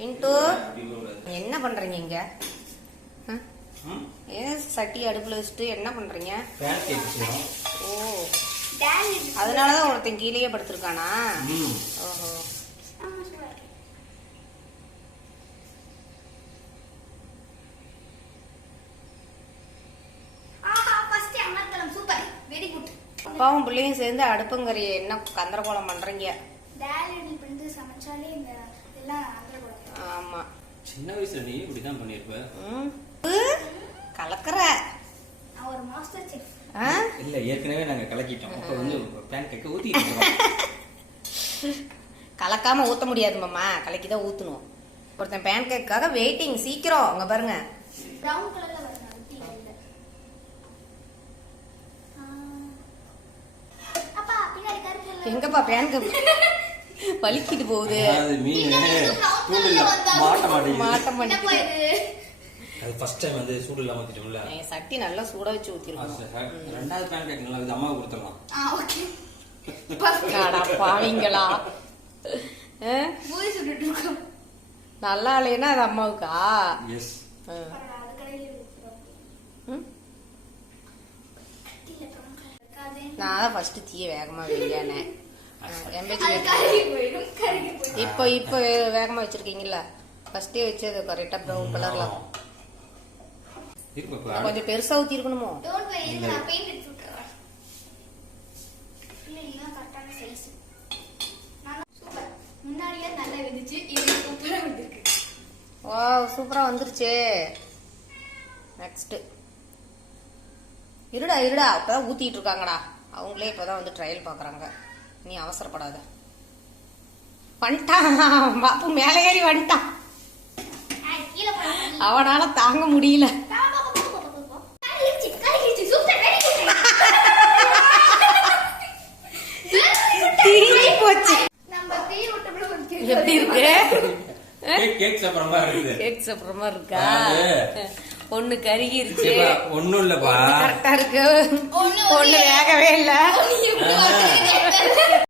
பின்ட்டு என்ன பண்றீங்க இங்க? ஏன் சட்டி அடுப்புல வச்சுட்டு என்ன பண்றீங்க? ஓ, அதனாலதான் ஒருத்தன் கீழே படுத்திருக்கானா? ஓஹோ. அப்பாவும் பிள்ளையும் சேர்ந்து அடுப்புங்கறிய என்ன கந்தரகோலம் பண்றீங்க? ஆமா, சின்ன வயசுல நீ இப்படிதான் பண்ணிருப்ப. கலக்கற ஒரு மாஸ்டர் செஃப். இல்ல, ஏற்கனவே நாங்க கலக்கிட்டோம். அப்ப வந்து பேன் கேக்க ஊத்திட்டோம். கலக்காம ஊத்த முடியாது மாமா, கலக்கிதான் ஊத்தணும். ஒருத்தன் பேன் கேக்காக வெயிட்டிங். சீக்கிரம் அங்க பாருங்க. பிரவுன் கலர்ல வருது. அப்பா பின்னாடி கருப்பு. எங்கப்பா பேன் கேக் வலிக்கிட்டு போகுது. அது மீன் சூடுல மாட்ட மாட்டேங்குது. அது ஃபர்ஸ்ட் டைம் வந்து சூடு இல்லாம ஊத்திட்டோம்ல. சட்டி நல்லா சூட வச்சு ஊத்திருக்கோம். ரெண்டாவது பேன் கேக் நல்லா இது அம்மாவுக்கு கொடுத்துடலாம். ஓகே. அட பாவிங்களா, பூரி சுட்டுட்டு இருக்கோம். நல்லா இல்லைன்னா அது அம்மாவுக்கா? எஸ். நான் தான் ஃபர்ஸ்ட் தீய வேகமா வையானே. இப்ப இப்ப வேகமா வச்சிருக்கீங்கல்ல, ஃபர்ஸ்டே வச்சு அது கரெக்டா ப்ரௌன் கலர்ல கொஞ்சம் பெருசா ஊத்தி இருக்கணுமோ? சூப்பரா வந்துருச்சு. நெக்ஸ்ட் இருடா இருடா, அப்பதான் ஊத்திட்டு இருக்காங்கடா. அவங்களே இப்பதான் வந்து ட்ரையல் பாக்குறாங்க. நீ அவசரப்படாத. வந்துட்டான் பாப்பு, மேல ஏறி வந்துட்டான். அவனால தாங்க முடியல. போச்சு. எப்படி இருக்கு? கேக் சாப்பிடுற மாதிரி இருக்கு. கேக் சாப்பிடுற மாதிரி இருக்கா? ஒண்ணு கருகிருச்சு, ஒண்ணும் இல்லப்பா, கரெக்டா இருக்கு, ஒண்ணு வேகவே இல்ல.